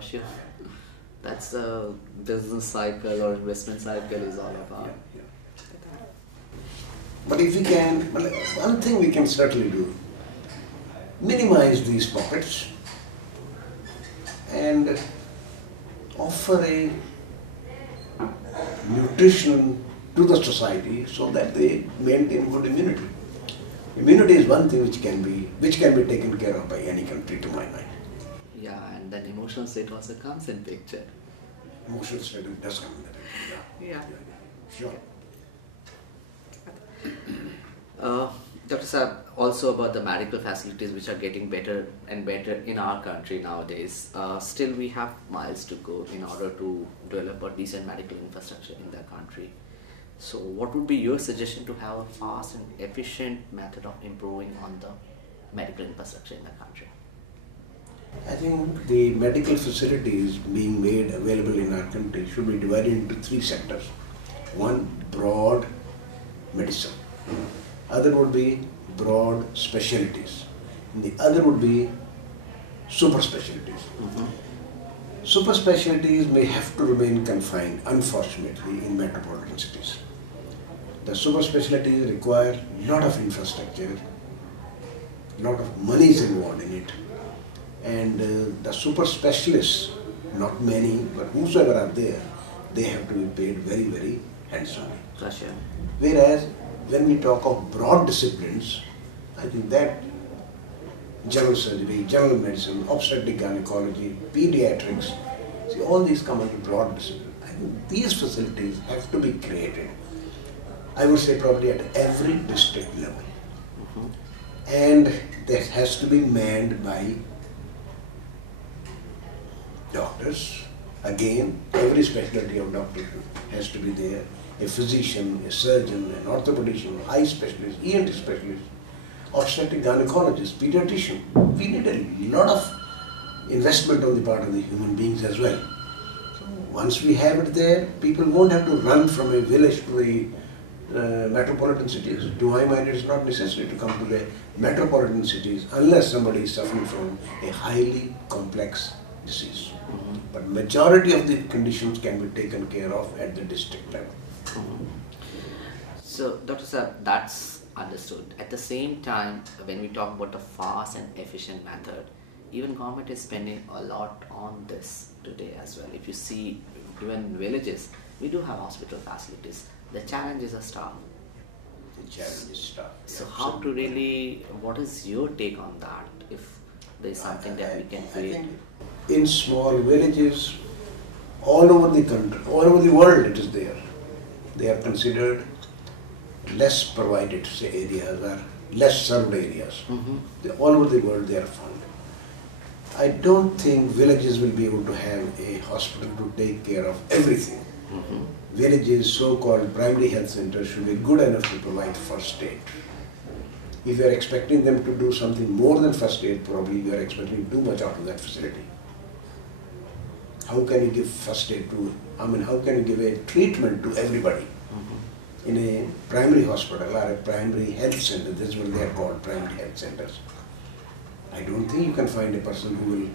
for sure. That's the business cycle or investment cycle is all about. Yeah. But if we can, well, one thing we can certainly do, minimize these pockets and offer a nutrition to the society so that they maintain good immunity. Immunity is one thing which can be taken care of by any country, to my mind. Yeah, and then emotional state also comes in picture. Emotional state does come in that. Yeah. Sure. Dr. Saab, also about the medical facilities which are getting better and better in our country nowadays. Still we have miles to go in order to develop a decent medical infrastructure in the country. So what would be your suggestion to have a fast and efficient method of improving on the medical infrastructure in the country? I think the medical facilities being made available in our country should be divided into three sectors. One, broad medicine. Other would be broad specialties. And the other would be super specialties. Super specialties may have to remain confined, unfortunately, in metropolitan cities. The super specialties require a lot of infrastructure, a lot of money is involved in it. And the super specialists, not many, but whosoever are there, they have to be paid very, very handsomely. Gotcha. Whereas when we talk of broad disciplines, I think that general surgery, general medicine, obstetric gynecology, pediatrics, see, all these come under broad discipline. I think these facilities have to be created, I would say probably at every district level. And that has to be manned by doctors. Again, every specialty of doctor has to be there. A physician, a surgeon, an orthopedician, eye specialist, ENT specialist, obstetric gynecologist, pediatrician. We need a lot of investment on the part of the human beings as well. So once we have it there, people won't have to run from a village to the metropolitan cities. To my mind, it is not necessary to come to the metropolitan cities unless somebody is suffering from a highly complex disease. But majority of the conditions can be taken care of at the district level. So, Dr. Saab, that's understood. At the same time, when we talk about the fast and efficient method, even government is spending a lot on this today as well. If you see, even in villages, we do have hospital facilities. The challenge is a staff. The challenge is staff. So how to really, what is your take on that? If there is something that we can create? In small villages, all over the country, all over the world it is there. They are considered less provided areas or less served areas. All over the world they are found. I don't think villages will be able to have a hospital to take care of everything. Villages, so-called primary health centers, should be good enough to provide first aid. If you are expecting them to do something more than first aid, probably you are expecting too much out of that facility. How can you give first aid to, how can you give a treatment to everybody? In a primary hospital or a primary health center, this is what they are called, primary health centers. I don't think you can find a person who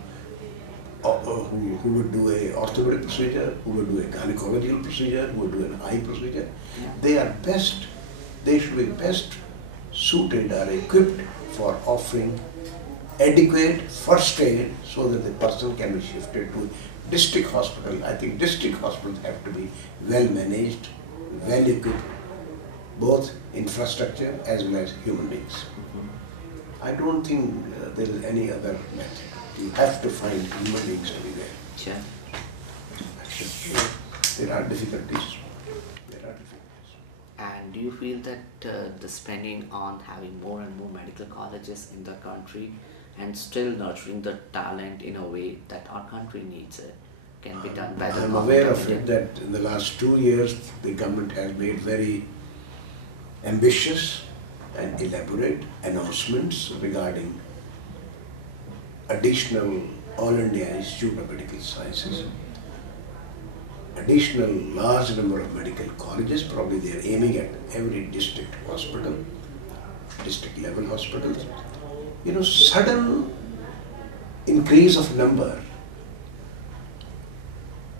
would do a orthopedic procedure, who would do a gynecological procedure, who would do an eye procedure. They are best, they should be best suited or equipped for offering adequate first aid so that the person can be shifted to district hospital. I think district hospitals have to be well managed, well equipped, both infrastructure as well as human beings. I don't think there is any other method. You have to find human beings to be there. Sure. There are difficulties. And do you feel that the spending on having more and more medical colleges in the country and still nurturing the talent in a way that our country needs it can be done by the government? I'm aware of it that in the last 2 years the government has made very ambitious and elaborate announcements regarding additional All India Institute of Medical Sciences, additional large number of medical colleges. Probably they are aiming at every district hospital, district level hospitals. Sudden increase of number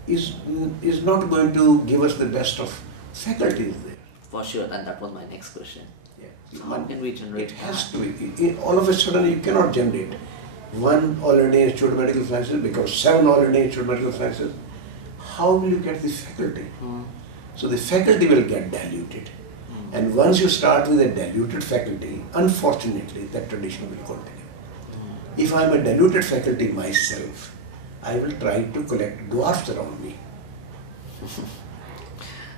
is not going to give us the best of faculties there. For sure, and that was my next question. Yeah. So how can we generate It has that? to be. All of a sudden, you cannot generate. One All India Institute of Medical Sciences becomes 7 All India Institute of Medical Sciences. How will you get the faculty? So the faculty will get diluted. And once you start with a diluted faculty, unfortunately, that tradition will continue. If I am a diluted faculty myself, I will try to collect dwarfs around me.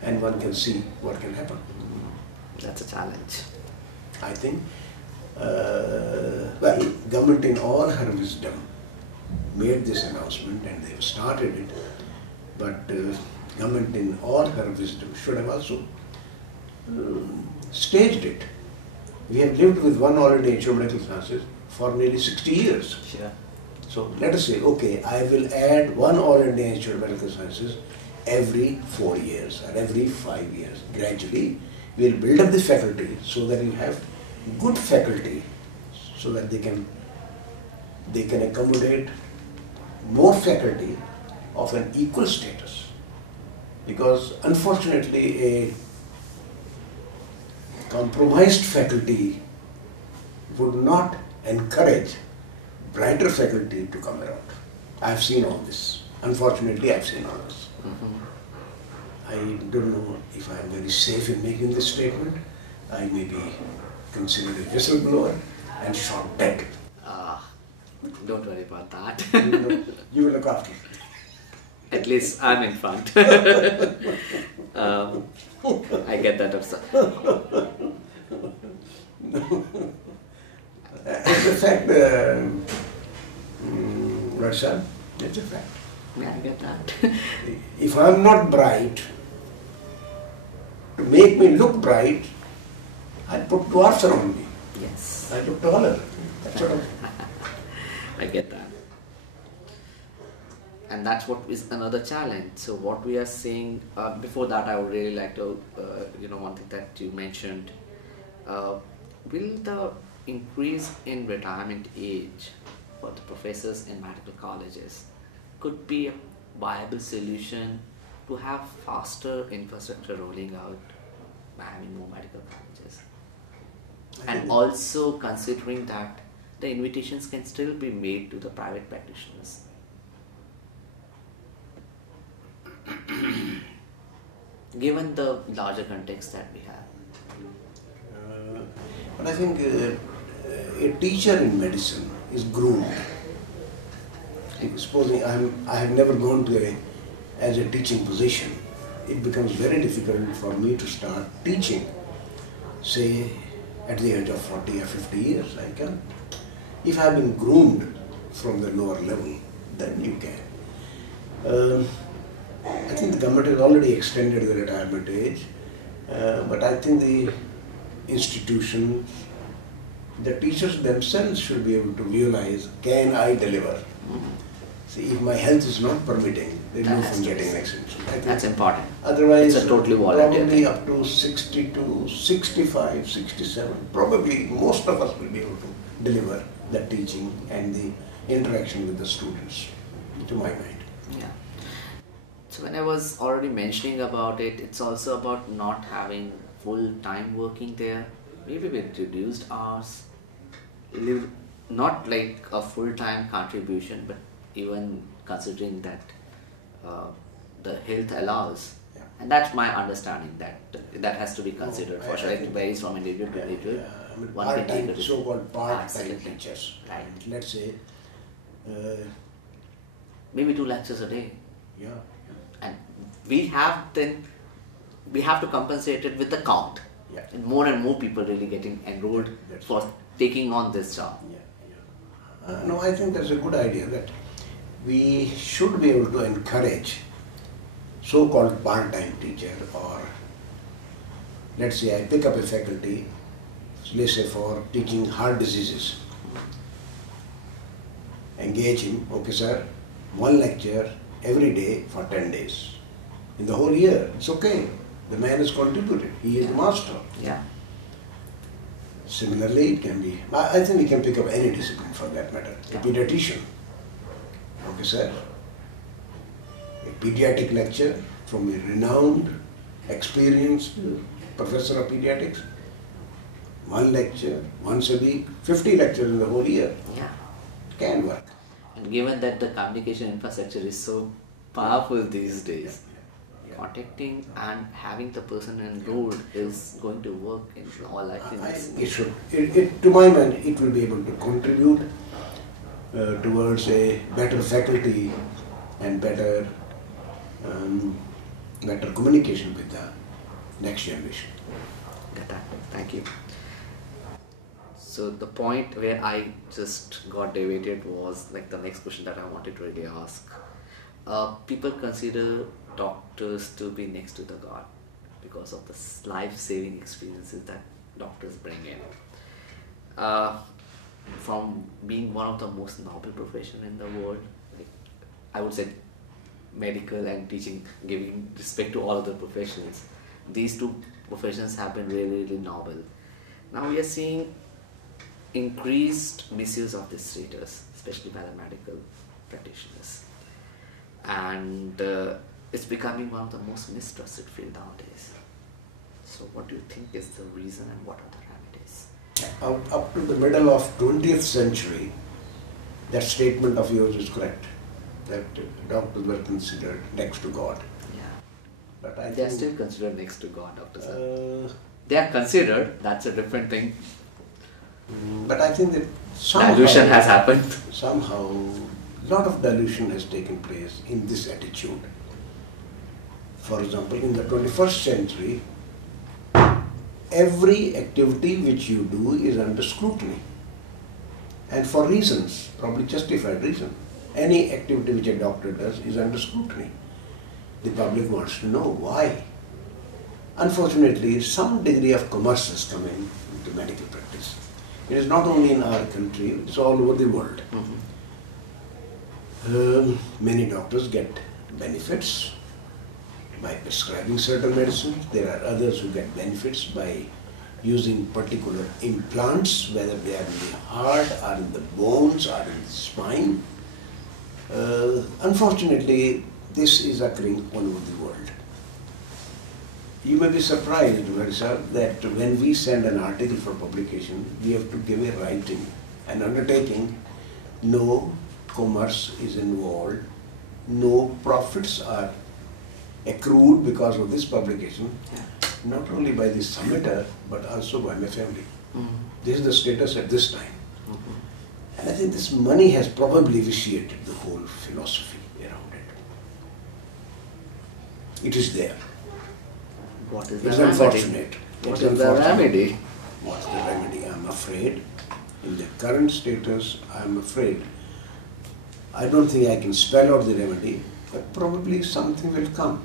And one can see what can happen. That's a challenge. I think, well, government in all her wisdom made this announcement and they have started it, but government in all her wisdom should have also staged it. We have lived with one All India Institute of Medical Sciences for nearly 60 years. Sure. So let us say, okay, I will add one All India Institute of Medical Sciences every 4 years or every 5 years. Gradually, we will build up the faculty so that you have good faculty, so that they can accommodate more faculty of an equal status. Because unfortunately, a compromised faculty would not encourage brighter faculty to come around. I have seen all this. Unfortunately, I have seen all this. I don't know if I am very safe in making this statement. I may be considered a whistleblower and shot dead. Don't worry about that. You will look after it. At least I'm in front. I get that upset. It's a fact, Varsha, it's a fact. Yeah, I get that. If I'm not bright, to make me look bright, I put dwarfs around me. Yes. I look taller. That's what I get that. And that's what is another challenge. So what we are saying, before that I would really like to, one thing that you mentioned, will the increase in retirement age for the professors in medical colleges could be a viable solution to have faster infrastructure rolling out by having more medical colleges? And also considering that the invitations can still be made to the private practitioners. Given the larger context that we have. But I think a teacher in medicine is groomed. Supposing I have never gone to as a teaching position, it becomes very difficult for me to start teaching, say at the age of 40 or 50 years. I can. If I have been groomed from the lower level, then you can. I think the government has already extended the retirement age, but I think the institutions, the teachers themselves should be able to realize, can I deliver? See, if my health is not permitting, there is no fun getting an extension. That's important. Otherwise, it's a totally volunteer probably thing. up to 62, 65, 67, probably most of us will be able to deliver the teaching and the interaction with the students, to my mind. Yeah. So when I was already mentioning about it, it's also about not having full-time working there, maybe with reduced hours, not like a full-time contribution, but even considering that the health allows. Yeah. And that's my understanding, that has to be considered for sure. It varies from individual to individual. One can take Part-time, it. so-called part-time Absolutely. teachers. Right. Let's say, Maybe 2 lectures a day. yeah. And we have to compensate it with the count. Yeah. And more people really getting enrolled That's for taking on this job. Yeah. No, I think that's a good idea, that we should be able to encourage so-called part-time teacher, or let's say I pick up a faculty, let's say for teaching heart diseases. Engage him, okay sir, 1 lecture every day for 10 days. In the whole year, it's okay. The man has contributed, he is the master. Yeah. Similarly, it can be, I think we can pick up any discipline for that matter. A pediatrician, okay sir, a pediatric lecture from a renowned, experienced professor of pediatrics. One lecture, once a week, 50 lectures in the whole year. Yeah. Can work. And given that the communication infrastructure is so powerful these days, contacting and having the person enrolled is going to work in all likeness. It should. To my mind, it will be able to contribute towards a better faculty and better communication with the next generation. Got that. Thank you. So the point where I just got deviated was like the next question that I wanted to really ask. People consider doctors to be next to the God because of the life-saving experiences that doctors bring in. From being one of the most noble profession in the world, like, I would say medical and teaching, giving respect to all other professions, these two professions have been really, really noble. Now we are seeing increased misuse of this status, especially by the medical practitioners, and it's becoming one of the most mistrusted field nowadays. So what do you think is the reason and what are the remedies? Up to the middle of 20th century, that statement of yours is correct, that doctors were considered next to God. Yeah. But they are still considered next to God, Dr. Sir. They are considered, that's a different thing. But I think that somehow dilution has happened. Somehow, a lot of dilution has taken place in this attitude. For example, in the 21st century, every activity which you do is under scrutiny. And for reasons, probably justified reason. Any activity which a doctor does is under scrutiny. The public wants to know why. Unfortunately, some degree of commerce has come into medical practice. It is not only in our country, it's all over the world. Many doctors get benefits by prescribing certain medicines. There are others who get benefits by using particular implants, whether they are in the heart or in the bones or in the spine. Unfortunately, this is occurring all over the world. You may be surprised, sir, that when we send an article for publication, we have to give a writing, an undertaking. No commerce is involved, no profits are accrued because of this publication, not only by the submitter, but also by my family. This is the status at this time. And I think this money has probably vitiated the whole philosophy around it. It is there. What is the It's remedy? unfortunate. What is the remedy? What's the remedy? I'm afraid, in the current status, I'm afraid, I don't think I can spell out the remedy, but probably something will come.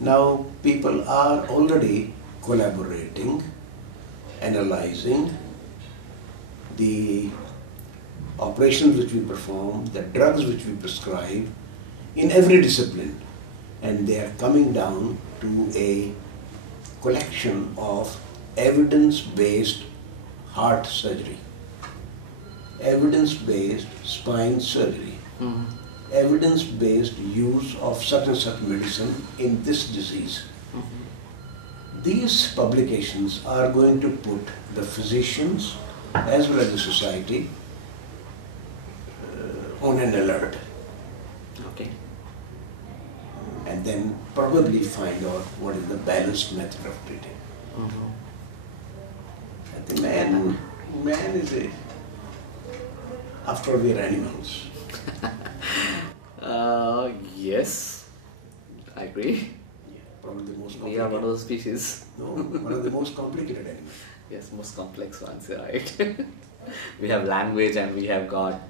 Now, people are already collaborating, analyzing the operations which we perform, the drugs which we prescribe, in every discipline. And they are coming down to a collection of evidence-based heart surgery, evidence-based spine surgery, evidence-based use of such and such medicine in this disease. These publications are going to put the physicians as well as the society on an alert. Okay. And then probably find out what is the balanced method of treating. I think man is a, after all, we are animals. Yes, I agree. Yeah, probably the most We are one of those species. No, one of the most complicated animals. Yes, most complex ones, right? We have language and we have got,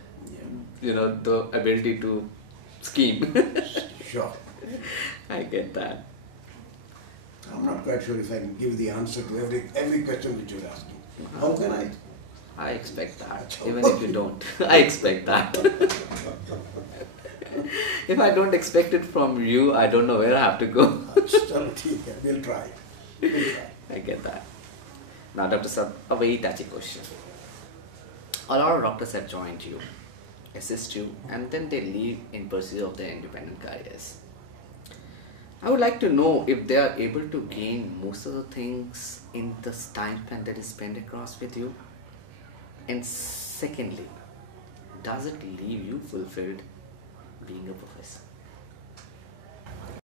the ability to scheme. Sure. I get that. I'm not quite sure if I can give the answer to every question which you're asking. How can I? I expect that, even if you don't. I expect that. If I don't expect it from you, I don't know where I have to go. We'll try. I get that. Now, Dr. Sab, a very touchy question. A lot of doctors have joined you, assist you, and then they leave in pursuit of their independent careers. I would like to know if they are able to gain most of the things in this time span that is spent across with you. And secondly, does it leave you fulfilled being a professor?